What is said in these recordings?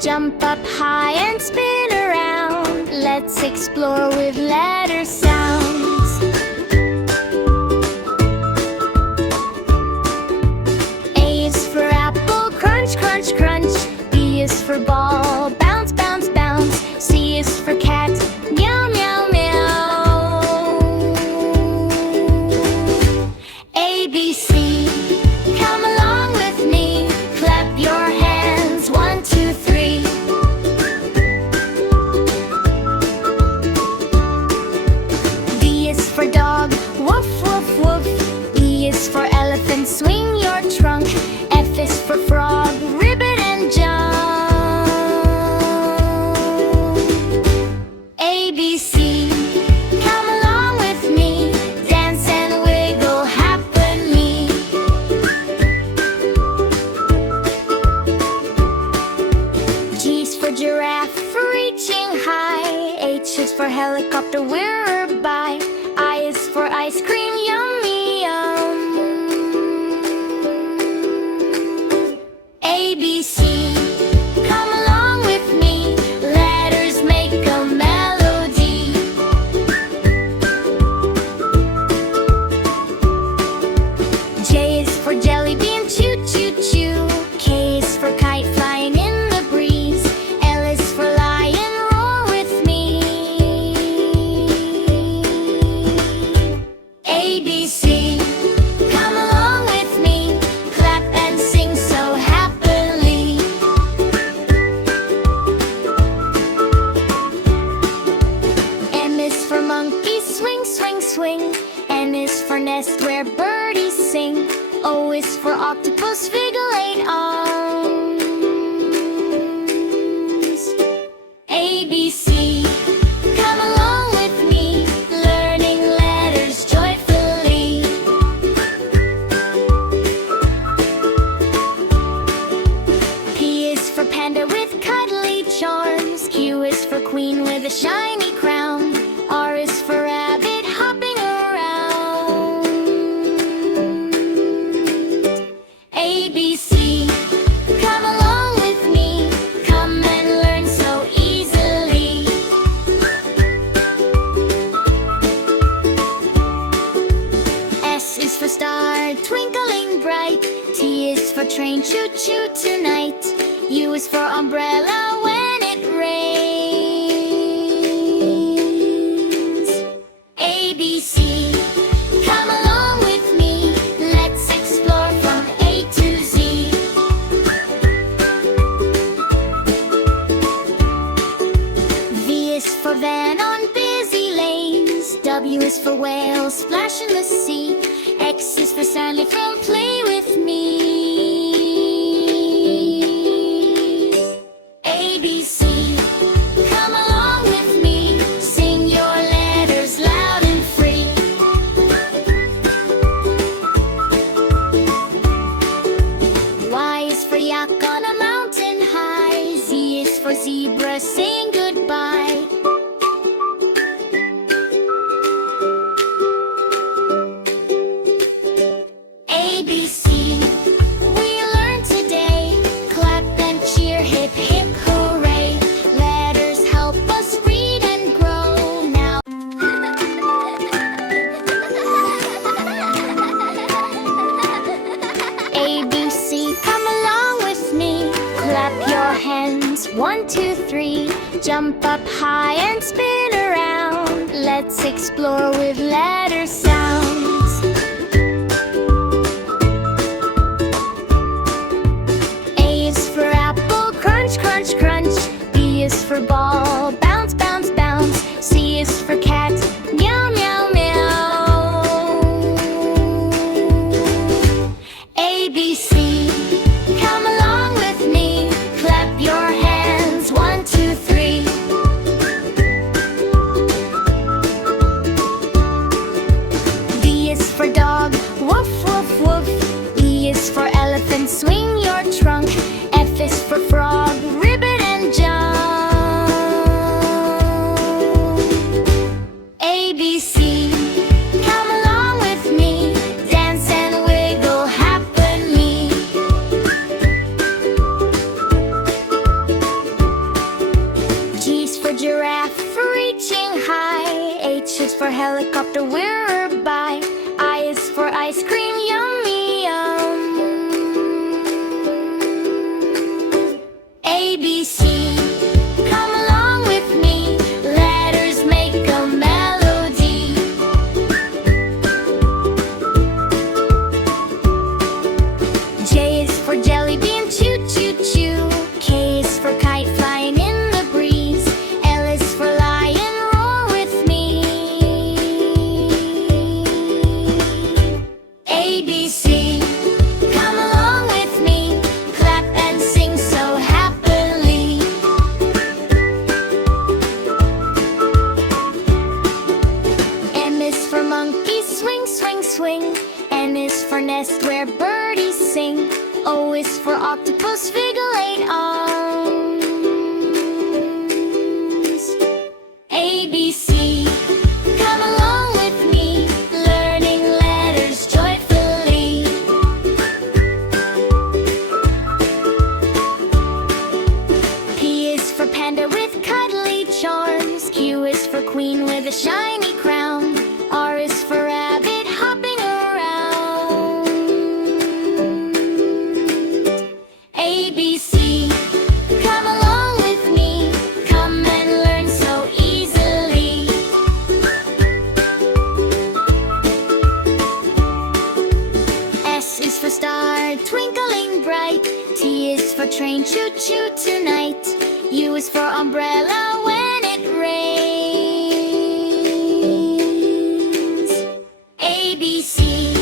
Jump up high and spin around. Let's explore with letter sounds. A is for apple, crunch, crunch, crunch. B is for ball, bounce, bounce, bounce. C is for cat, meow, meow, meow. A, B, C, come along with me. Clap your hands, 1, 2, 3. D is for dog, woof, woof, woof. E is for elephant, swing your trunk. F is for frog, ribbit and jump. A, B, C, come along with me. Dance and wiggle happily. G is for giraffe, reaching high. H is for helicopter, we're by. I is for ice cream, yummy, yum. A, B, C, come along with me. Letters make a melody. J is for jelly bean, choo, choo, choo. K is for kite, flying in the breeze. L is for lion, roar with me. A, B, C, come along with me. Clap and sing so happily. M is for monkey, swing, swing, swing. N is for nest where birdies sing. O is for octopus, wiggle 8 arms. A, B, C, come along with me. Learning letters joyfully. P is for panda with cuddly charms. Q is for queen with a shiny crown. R is for rabbit, hopping around. A, B, C, come along with me. Come and learn so easily. S is for star, twinkling bright. T is for train, choo choo tonight. U is for umbrella when it rains. A, B, C, come along with me. Let's explore from A to Z. V is for van on busy lanes. W is for whale, splash in the sea. X is for Stanley from Play With Me. A, B, C, come along with me. Sing your letters loud and free. Y is for yak on a mountain high. Z is for zebra, saying goodbye. A, B, C, we learned today. Clap and cheer, hip, hip, hooray. Letters help us read and grow now. A, B, C, come along with me. Clap your hands, 1, 2, 3. Jump up high and spin around. Let's explore with letter sounds. A is for apple, crunch, crunch, crunch. B is for ball, bounce, bounce, bounce. C is for cat, meow, meow, meow. A, B, C, come along with me. Clap your hands, 1, 2, 3. D is for dog, woof, woof, woof. E is for elephant, swing your trunk. F is for frog, ribbit and jump. giraffe, reaching high. H is for helicopter, we're by. I is for ice cream, yummy, yum. A, B, C, come along with me. Letters make a melody. J is for jelly bean, choo, choo, choo. K is for kite, flying in the breeze. L is for lion, roar with me. A, B, C, come along with me. Clap and sing so happily. M is for monkey, swing, swing, swing. N is for nest where birdies sing. O is for octopus, wiggle 8 arms. A, B, C, come along with me. Learning letters joyfully. P is for panda with cuddly charms. Q is for queen with a shiny crown. R is for rabbit, hopping around. A, B, C, come along with me. Come and learn so easily. S is for star, twinkling bright. T is for train, choo-choo tonight. U is for umbrella when it rains. A, B, C,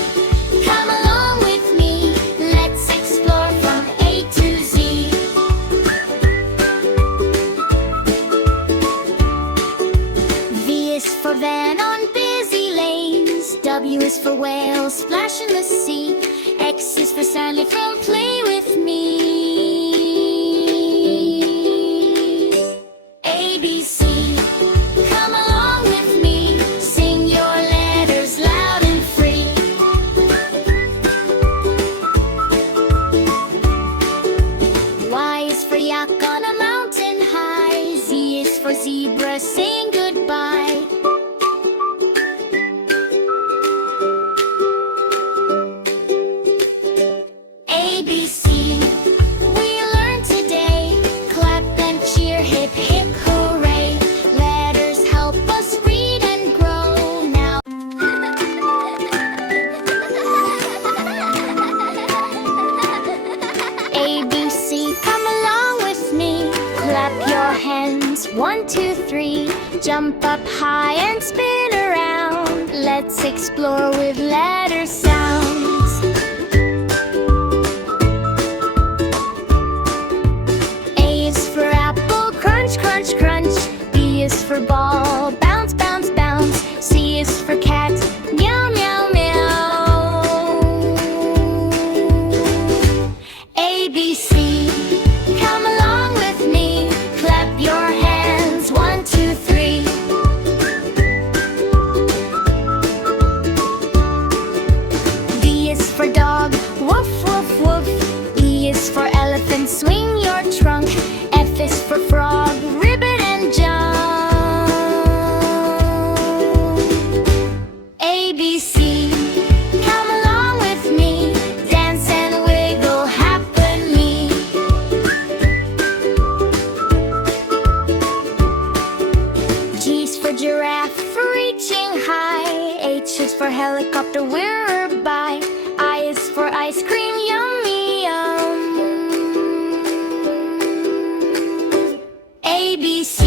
come along with me. Let's explore from A to Z. V is for van on busy lanes. W is for whale, splash in the sea. X is for Sally from play with me. A, B, C, come along with me. Sing your letters loud and free. Y is for yak on a mountain high. Z is for zebra, saying goodbye. A, B, C, we learned today. Clap and cheer, hip, hip, hooray. Letters help us read and grow now. A, B, C, come along with me. Clap your hands, 1, 2, 3. Jump up high and spin around. Let's explore with letter sounds. A is for apple, crunch, crunch, crunch. B is for ball, bounce, bounce, bounce. C is for cat, meow, meow, meow. A, B, C, come along with me. Clap your hands, 1, 2, 3. D is for dog, woof, woof, woof. E is for elephant, swing your trunk. F is for frog, ribbit and jump. A, B, C, come along with me. Dance and wiggle happily. G is for giraffe, reaching high. H is for helicopter, we're by. I is for ice cream, yummy, yum. A, B, C,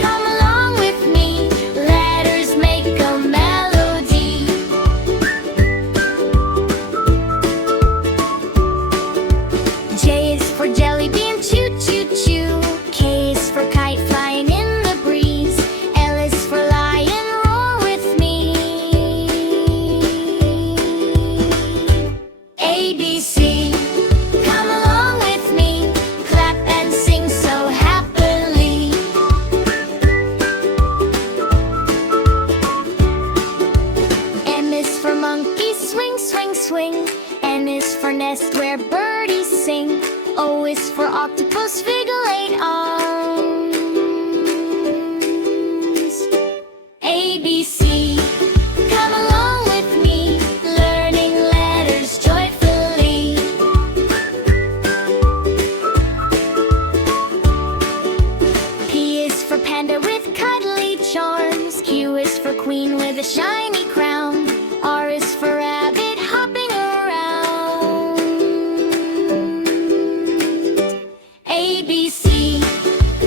come along with me. Letters make a melody. J is for jelly bean, choo, choo, choo. K is for kite, flying in the breeze. L is for lion, roar with me. A, B, C, come along with me. Clap and sing so happily. M is for monkey, swing, swing, swing. N is for nest where birdies sing. O is for octopus, wiggle 8 arms. with cuddly charms. Q is for queen with a shiny crown. R is for rabbit hopping around. A, B, C,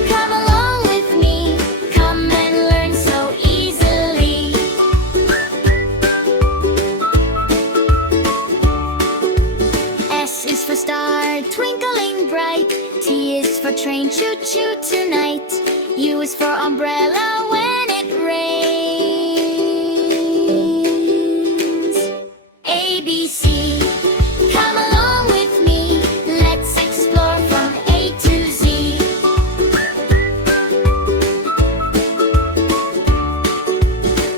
come along with me. Come and learn so easily. S is for star, twinkling bright. T is for train, choo-choo tonight. U is for umbrella when it rains. A, B, C, come along with me. Let's explore from A to Z.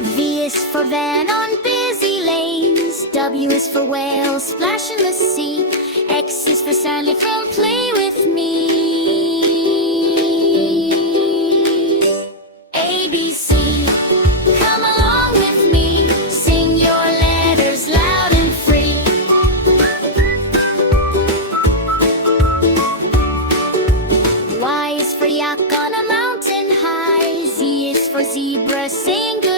V is for van on busy lanes. W is for whale, splash in the sea. X is for Sally, from play with me. A, B, C, come along with me. Sing your letters loud and free. Y is for yak on a mountain high. Z is for zebra, saying good.